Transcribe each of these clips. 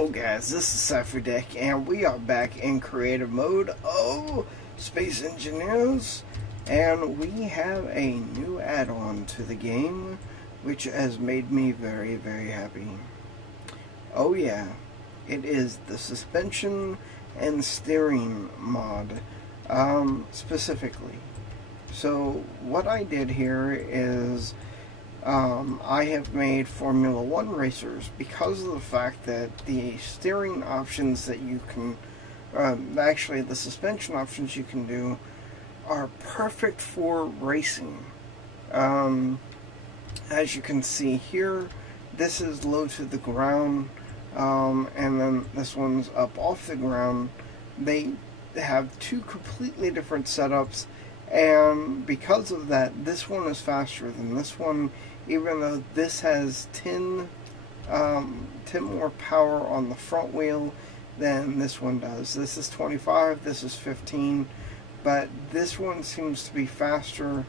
Hello guys, this is Cipher Dec, and we are back in creative mode of Space Engineers, and we have a new add-on to the game, which has made me very, very happy. Oh yeah, it is the suspension and steering mod, specifically. So what I did here is I have made Formula 1 racers because of the fact that the steering options that you can, actually the suspension options you can do are perfect for racing. As you can see here, this is low to the ground, and then this one's up off the ground. They have two completely different setups, and because of that, this one is faster than this one, even though this has 10 more power on the front wheel than this one does. This is 25, this is 15, but this one seems to be faster.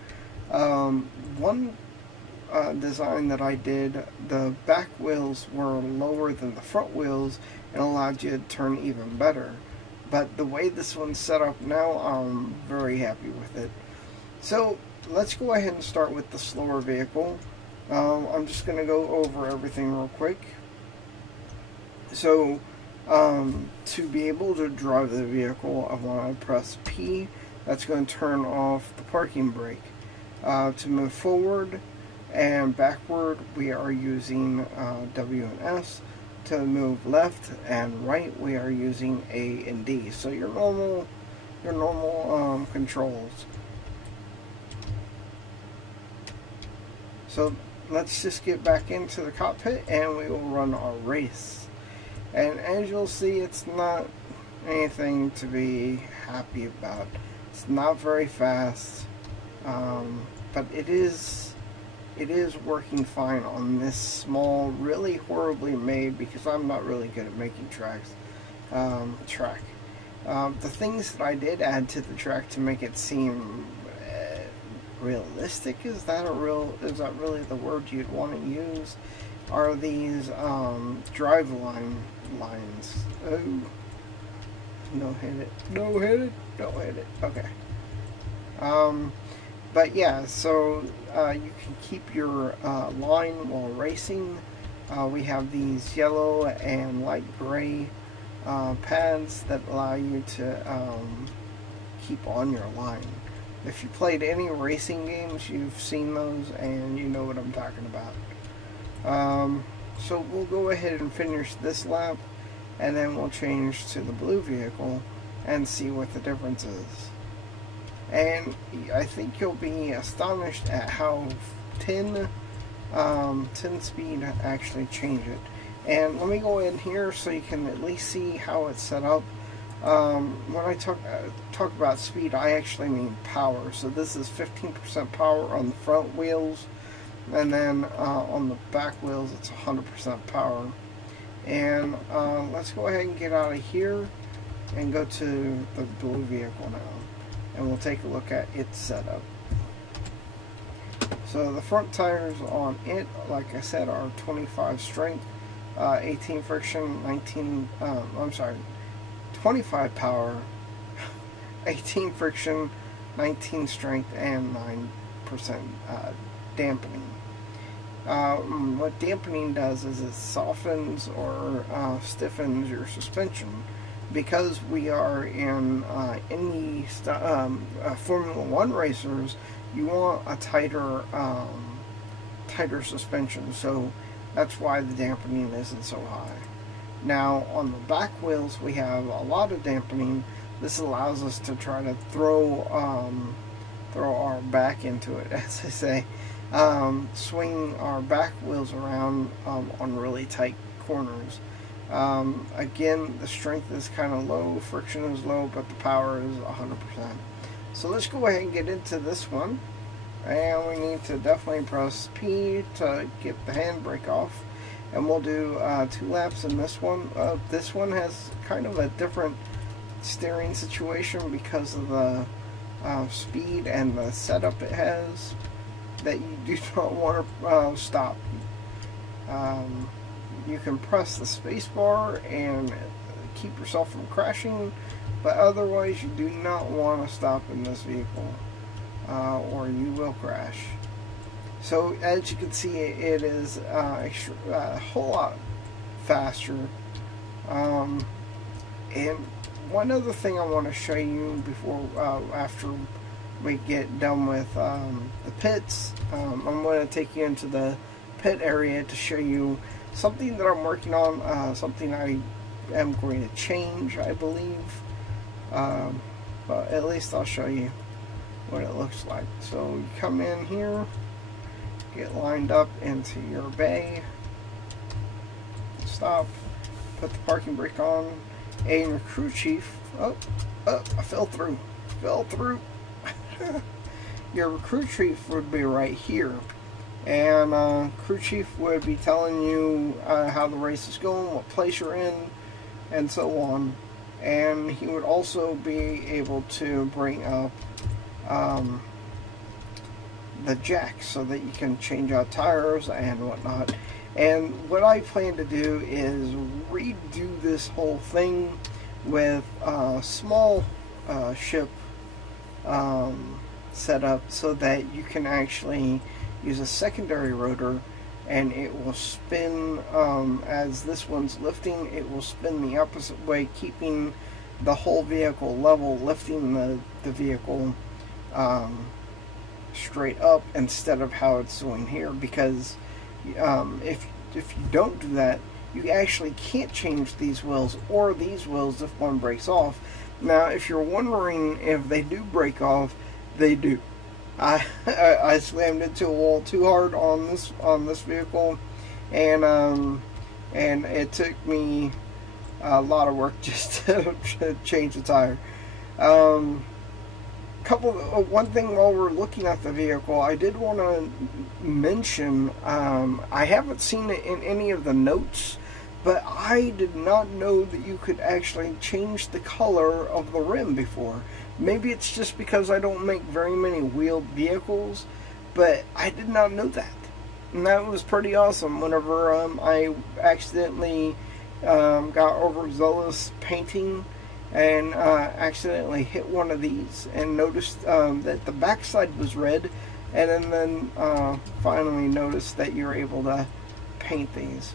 One design that I did, the back wheels were lower than the front wheels and allowed you to turn even better. But the way this one's set up now, I'm very happy with it. So let's go ahead and start with the slower vehicle. I'm just going to go over everything real quick. So to be able to drive the vehicle, I want to press P. That's going to turn off the parking brake. To move forward and backward, we are using W and S. To move left and right, we are using A and D. So your normal controls. So let's just get back into the cockpit and we will run our race. And as you'll see, it's not anything to be happy about. It's not very fast, but it is working fine on this small, really horribly made, because I'm not really good at making track. The things that I did add to the track to make it seem realistic, is that really the word you'd want to use, are these drive lines. Oh, no hit it, okay. But yeah, so you can keep your line while racing. We have these yellow and light gray pads that allow you to keep on your line. If you played any racing games, you've seen those and you know what I'm talking about. So we'll go ahead and finish this lap, and then we'll change to the blue vehicle and see what the difference is. And I think you'll be astonished at how 10 speed actually change it. And let me go in here so you can at least see how it's set up. When I talk about speed, I actually mean power. So this is 15% power on the front wheels, and then on the back wheels it's 100% power. And let's go ahead and get out of here and go to the blue vehicle now, and we'll take a look at its setup. So the front tires on it, like I said, are 25 strength, 18 friction, 25 power, 18 friction, 19 strength, and 9% dampening. What dampening does is it softens or stiffens your suspension. Because we are in any Formula 1 racers, you want a tighter suspension, so that's why the dampening isn't so high. Now on the back wheels we have a lot of dampening. This allows us to try to throw our back into it, as I say, swing our back wheels around on really tight corners. Again, the strength is kind of low, friction is low, but the power is 100%. So let's go ahead and get into this one, and we need to definitely press P to get the handbrake off, and we'll do 2 laps in this one. This one has kind of a different steering situation because of the speed and the setup it has, that you do not want to stop. you can press the space bar and keep yourself from crashing, but otherwise you do not want to stop in this vehicle, or you will crash. So as you can see, it is a whole lot faster. And one other thing I want to show you before, after we get done with the pits, I'm going to take you into the pit area to show you something that I'm working on, something I am going to change, I believe. But at least I'll show you what it looks like. So you come in here, get lined up into your bay, stop, put the parking brake on, and your crew chief, I fell through. Your crew chief would be right here, and crew chief would be telling you how the race is going, what place you're in, and so on. And he would also be able to bring up the jack so that you can change out tires and whatnot. And what I plan to do is redo this whole thing with a small ship setup, so that you can actually use a secondary rotor, and it will spin as this one's lifting. It will spin the opposite way, keeping the whole vehicle level, lifting the vehicle straight up instead of how it's doing here. Because if you don't do that, you actually can't change these wheels or these wheels if one breaks off. Now, if you're wondering if they do break off, they do. I slammed into a wall too hard on this vehicle, and it took me a lot of work just to change the tire. One thing while we're looking at the vehicle, I did want to mention, I haven't seen it in any of the notes, but I did not know that you could actually change the color of the rim before. Maybe it's just because I don't make very many wheeled vehicles, but I did not know that. And that was pretty awesome. Whenever I accidentally got overzealous painting and accidentally hit one of these and noticed that the backside was red, and then finally noticed that you're able to paint these.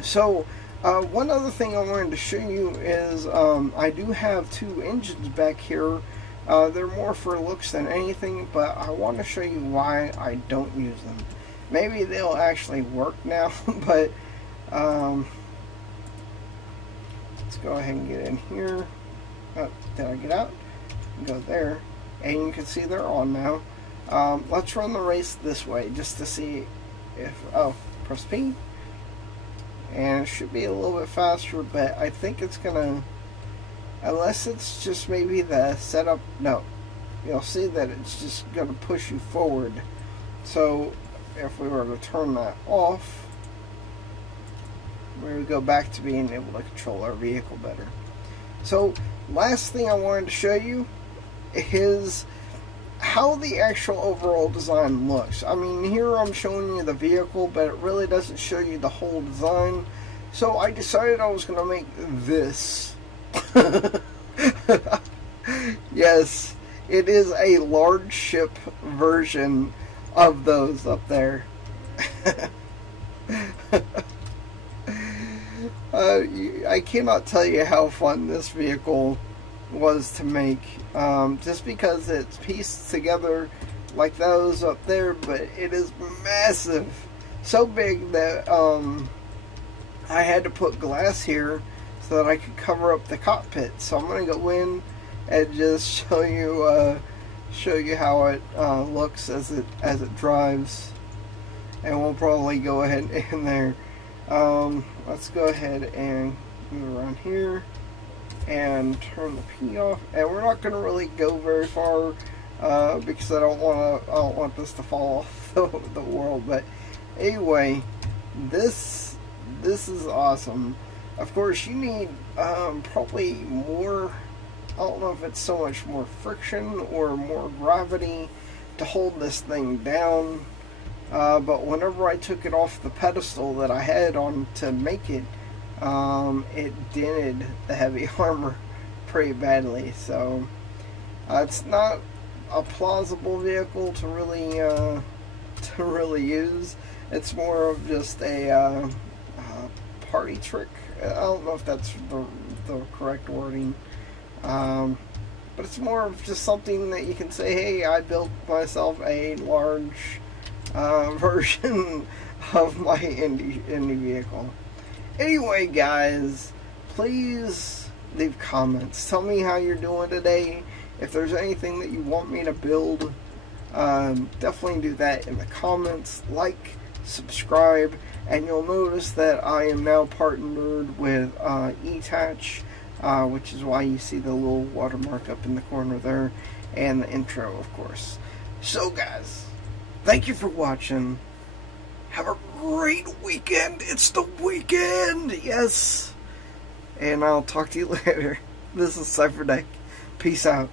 So one other thing I wanted to show you is I do have two engines back here. They're more for looks than anything, but I want to show you why I don't use them. Maybe they'll actually work now, but let's go ahead and get in here. Oh, did I get out? Go there, and you can see they're on now. Let's run the race this way just to see if, press P. And it should be a little bit faster, but I think it's gonna, unless it's just maybe the setup, no, you'll see that it's just gonna push you forward. So if we were to turn that off, we would go back to being able to control our vehicle better. So last thing I wanted to show you is how the actual overall design looks. I mean, here I'm showing you the vehicle, but it really doesn't show you the whole design. So I decided I was going to make this. Yes, it is a large ship version of those up there. I cannot tell you how fun this vehicle was to make, just because it's pieced together like those up there, but it is massive, so big that I had to put glass here so that I could cover up the cockpit. So I'm going to go in and just show you how it looks as it drives, and we'll probably go ahead in there. Let's go ahead and move around here and turn the P off, and we're not going to really go very far because I don't want this to fall off the world. But anyway, this is awesome. Of course, you need probably more, I don't know if it's so much more friction or more gravity to hold this thing down. but whenever I took it off the pedestal that I had on to make it, it dented the heavy armor pretty badly. So it's not a plausible vehicle to really use. It's more of just a party trick. I don't know if that's the correct wording, but it's more of just something that you can say, hey, I built myself a large version of my indie vehicle. Anyway, guys, please leave comments. Tell me how you're doing today. If there's anything that you want me to build, definitely do that in the comments. Like, subscribe, and you'll notice that I am now partnered with eTach, which is why you see the little watermark up in the corner there, and the intro, of course. So, guys, thank you for watching. Have a great weekend. It's the weekend, yes. And I'll talk to you later. This is Cipher Dec. Peace out.